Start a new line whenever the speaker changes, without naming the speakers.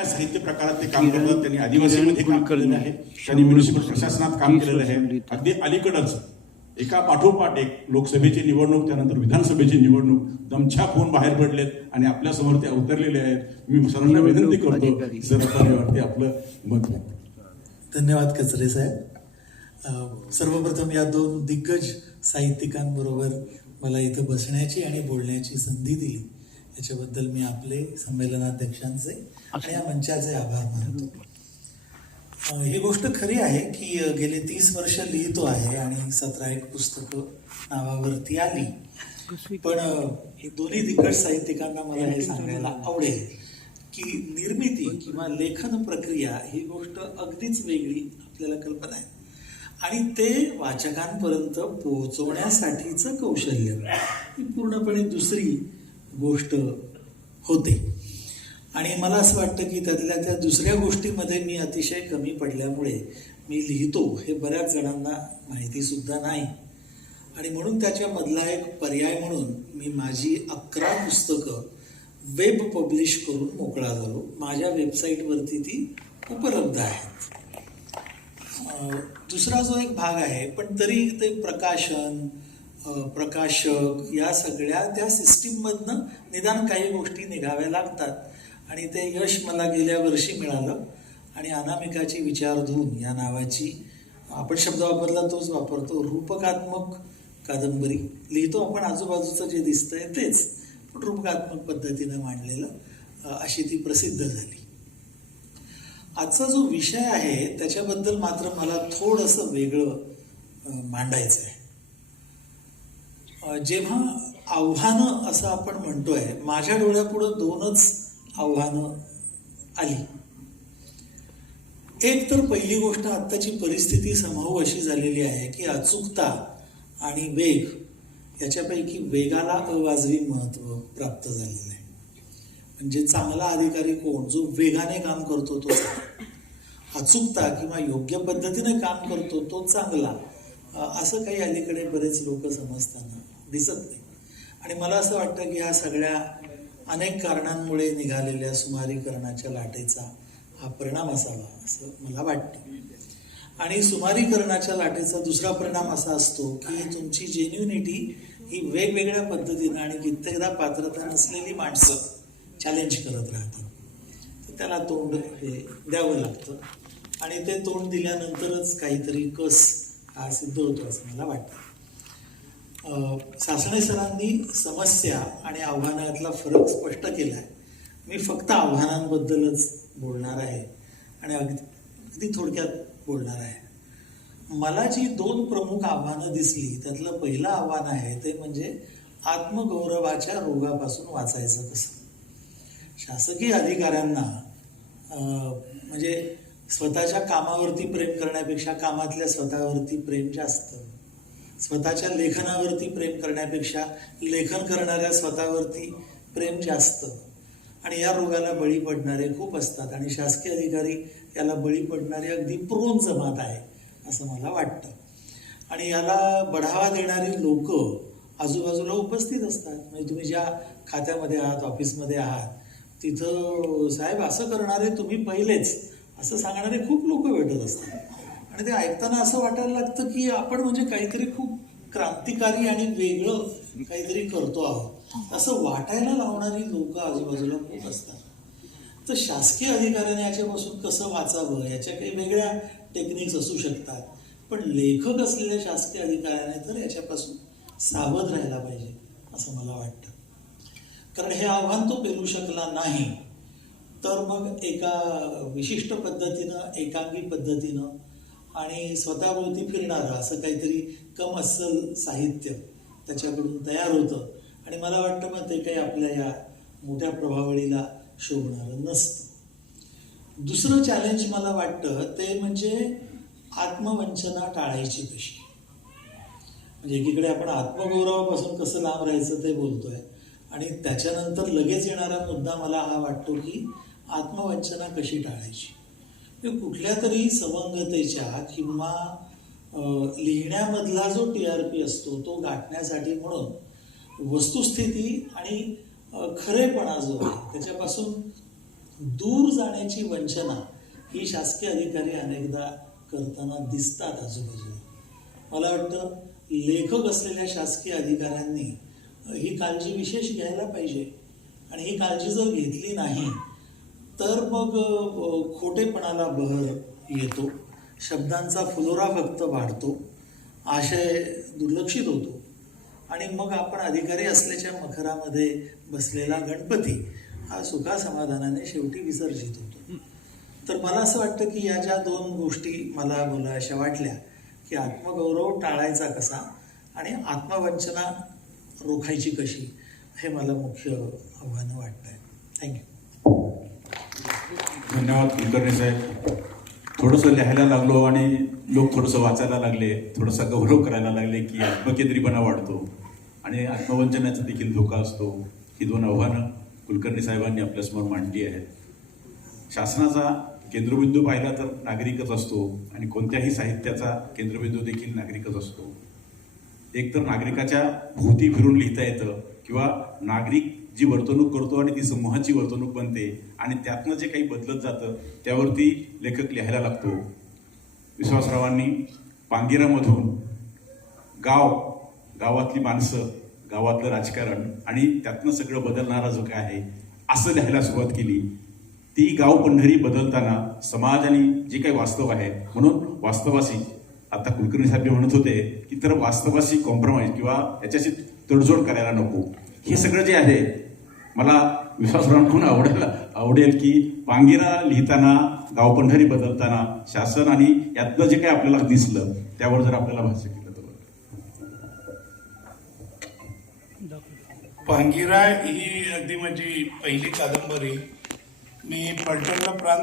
या साहित्य प्रकारात ते काम करतात त्यांनी आदिवासीमध्ये काम केलेलं आहे त्यांनी म्युनिसिपल प्रशासनात काम केलेलं आहे. अगदी अलीकडच एका पाठोपाठ एक लोकसभेची निवडणूक त्यानंतर विधानसभेची निवडणूक दमछाक होऊन बाहेर पडलेत आणि आपल्यासमोर ते अवतरलेले आहेत. मी सर्वांना विनंती करतो जर यावरती आपलं मत.
धन्यवाद कचरे साहेब. सर्वप्रथम या दोन दिग्गज साहित्यिकांबरोबर मला इथं बसण्याची आणि बोलण्याची संधी दिली. याच्याबद्दल मी आपले संमेलनाध्यक्षांचे आणि या मंचाचे आभार मानतो. ही गोष्ट खरी आहे की गेले तीस वर्ष लिहितो आहे आणि सतरा एक पुस्तकं नावावरती आली. पण हे दोन्ही दिग्गज साहित्यिकांना मला हे सांगायला आवडेल की निर्मिती किंवा लेखन प्रक्रिया ही गोष्ट अगदीच वेगळी आपल्याला कल्पना आहे. आणि ते वाचकांपर्यंत पोहोचवण्यासाठीचं कौशल्य. ही पूर्णपणे दुसरी गोष्ट होते. आणि मला असं वाटतं की त्यातल्या त्या दुसऱ्या गोष्टीमध्ये मी अतिशय कमी पडल्यामुळे मी लिहितो हे बऱ्याच जणांना माहितीसुद्धा नाही. आणि म्हणून त्याच्यामधला एक पर्याय म्हणून मी माझी अकरा पुस्तकं वेब पब्लिश करून मोकळा झालो. माझ्या वेबसाईटवरती ती उपलब्ध आहेत. दुसरा जो एक भाग आहे पण तरी ते प्रकाशन प्रकाशक या सगळ्या त्या सिस्टीममधनं निदान काही गोष्टी निघाव्या लागतात. आणि ते यश मला गेल्या वर्षी मिळालं. आणि अनामिकाची विचारधून या नावाची आपण शब्द वापरला तोच वापरतो. रूपकात्मक कादंबरी. लिहितो आपण आजूबाजूचं जे दिसतंय तेच. पण रूपकात्मक पद्धतीनं मांडलेलं अशी ती प्रसिद्ध झाली. आजचा जो विषय आहे त्याच्याबद्दल मात्र मला थोडंसं वेगळं मांडायचं आहे जेव्हा आव्हानं असं आपण म्हणतोय माझ्या डोळ्यापुढं दोनच आव्हानं आली. एक तर पहिली गोष्ट आत्ताची परिस्थिती समाव अशी झालेली आहे की अचूकता आणि वेग याच्यापैकी वेगाला अवाजवी महत्त्व प्राप्त झालेलं आहे. म्हणजे चांगला अधिकारी कोण जो वेगाने काम करतो तो अचूकता किंवा योग्य पद्धतीने काम करतो तो चांगला. असं काही अलीकडे बरेच लोक समजताना दिसत नाही. आणि मला असं वाटतं की ह्या सगळ्या अनेक कारणांमुळे निघालेल्या सुमारीकरणाच्या लाटेचा हा परिणाम असावा असं मला वाटतं. आणि सुमारीकरणाच्या लाटेचा दुसरा परिणाम असा असतो की तुमची जेन्युनिटी ही वेगवेगळ्या पद्धतीनं आणि कित्येकदा पात्रता नसलेली माणसं चॅलेंज करत राहतात. तर त्याला तोंड हे द्यावं लागतं. आणि ते तोंड दिल्यानंतरच काहीतरी कस हा सिद्ध होतो असं मला वाटतं सासणे सरांनी समस्या आणि आव्हानातला फरक स्पष्ट केला आहे मी फक्त आव्हानांबद्दलच बोलणार आहे आणि अगदी अगदी थोडक्यात बोलणार आहे. मला जी दोन प्रमुख आव्हानं दिसली त्यातलं पहिलं आव्हान आहे ते म्हणजे आत्मगौरवाच्या रोगापासून वाचायचं कसं? शासकीय अधिकाऱ्यांना म्हणजे स्वतःच्या कामावरती प्रेम करण्यापेक्षा कामातल्या स्वतःवरती प्रेम जास्त. स्वतःच्या लेखनावरती प्रेम करण्यापेक्षा लेखन करणाऱ्या स्वतःवरती प्रेम जास्त. आणि या रोगाला बळी पडणारे खूप असतात आणि शासकीय अधिकारी याला बळी पडणारे अगदी प्रोन जमात आहे असं मला वाटतं. आणि याला बढावा देणारी लोक आजूबाजूला उपस्थित असतात. म्हणजे तुम्ही ज्या खात्यामध्ये आहात ऑफिसमध्ये आहात तिथं साहेब असं करणारे तुम्ही पहिलेच. असं सांगणारे खूप लोक भेटत असतात. आणि ते ऐकताना असं वाटायला लागतं की आपण म्हणजे काहीतरी खूप क्रांतिकारी आणि वेगळं काहीतरी करतो आहोत. असं वाटायला लावणारी लोक आजूबाजूला खूप असतात. तर शासकीय अधिकाऱ्याने याच्यापासून कसं वाचावं? याच्या काही वेगळ्या टेक्निक्स असू शकतात. पण लेखक असलेल्या शासकीय अधिकाऱ्याने तर याच्यापासून सावध राहायला पाहिजे असं मला वाटतं. कारण हे आव्हान तो पेलू शकला नाही. तर मग एका विशिष्ट पद्धतीनं एकांगी पद्धतीनं आणि स्वतःभोवती फिरणारं असं काहीतरी कम अस्सल साहित्य त्याच्याकडून तयार होतं. आणि मला वाटतं मग ते काही आपल्या या मोठ्या प्रभावळीला शोभणारं नसतं. दुसरं चॅलेंज मला वाटतं ते म्हणजे आत्मवंचना टाळायची कशी? म्हणजे एकीकडे आपण आत्मगौरवापासून कसं लांब राहायचं ते बोलतोय आणि त्याच्यानंतर लगेच येणारा मुद्दा मला हा वाटतो की आत्मवंचना कशी टाळायची? म्हणजे कुठल्या तरी सवंगतेच्या किंवा लिहिण्यामधला जो टी आर पी असतो तो गाठण्यासाठी म्हणून वस्तुस्थिती आणि खरेपणा जो आहे त्याच्यापासून दूर जाण्याची वंचना ही शासकीय अधिकारी अनेकदा करताना दिसतात आजूबाजूला. मला वाटतं लेखक असलेल्या शासकीय अधिकाऱ्यांनी ही काळजी विशेष घ्यायला पाहिजे. आणि ही काळजी जर घेतली नाही तर मग खोटेपणाला बहर येतो. शब्दांचा फुलोरा फक्त वाढतो. आशय दुर्लक्षित होतो. आणि मग आपण अधिकारी असल्याच्या मखरामध्ये बसलेला गणपती हा सुखासमाधानाने शेवटी विसर्जित होतो. तर मला असं वाटतं की या ज्या दोन गोष्टी मला बोलाव्याशा वाटल्या की आत्मगौरव टाळायचा कसा आणि आत्मवंचना रोखायची कशी हे मला मुख्य आव्हानं वाटत आहे थँक्यू
धन्यवाद कुलकर्णी साहेब. थोडंसं लिहायला लागलो आणि लोक थोडंसं वाचायला लागले थोडासा गौरव करायला लागले की आत्मकेंद्रीपणा वाढतो आणि आत्मवंचनाचा देखील धोका असतो. ही दोन आव्हानं कुलकर्णी साहेबांनी आपल्यासमोर मांडली आहेत. शासनाचा केंद्रबिंदू पाहिला तर नागरिकच असतो आणि कोणत्याही साहित्याचा केंद्रबिंदू देखील नागरिकच असतो. एकतर नागरिकाच्या भोवती फिरून लिहिता येतं किंवा नागरिक जी वर्तणूक करतो आणि ती समूहाची वर्तणूक बनते आणि त्यातनं जे काही बदलत जातं त्यावरती लेखक लिहायला लागतो. विश्वासरावांनी पांगिरामधून गाव गावातली माणसं गावातलं राजकारण आणि त्यातनं सगळं बदलणारा जो काय आहे असं लिहायला सुरुवात केली. ती गाव पंढरी बदलताना समाज आणि जे काही वास्तव आहे म्हणून वास्तवाशी आता कुलकर्णी साहेब म्हणत होते की तर वास्तवाशी कॉम्प्रोमाइज किंवा याच्याशी तडजोड करायला नको. हे सगळं जे आहे मला विश्वासरावांकडून आवडेल आवडेल की पांगिरा लिहिताना गावपंढरी बदलताना शासन आणि यातलं जे काही आपल्याला दिसलं त्यावर जर आपल्याला भाष्य केलं तर.
पांगिरा ही अगदी माझी पहिली कादंबरी. मी पलटणला प्रांत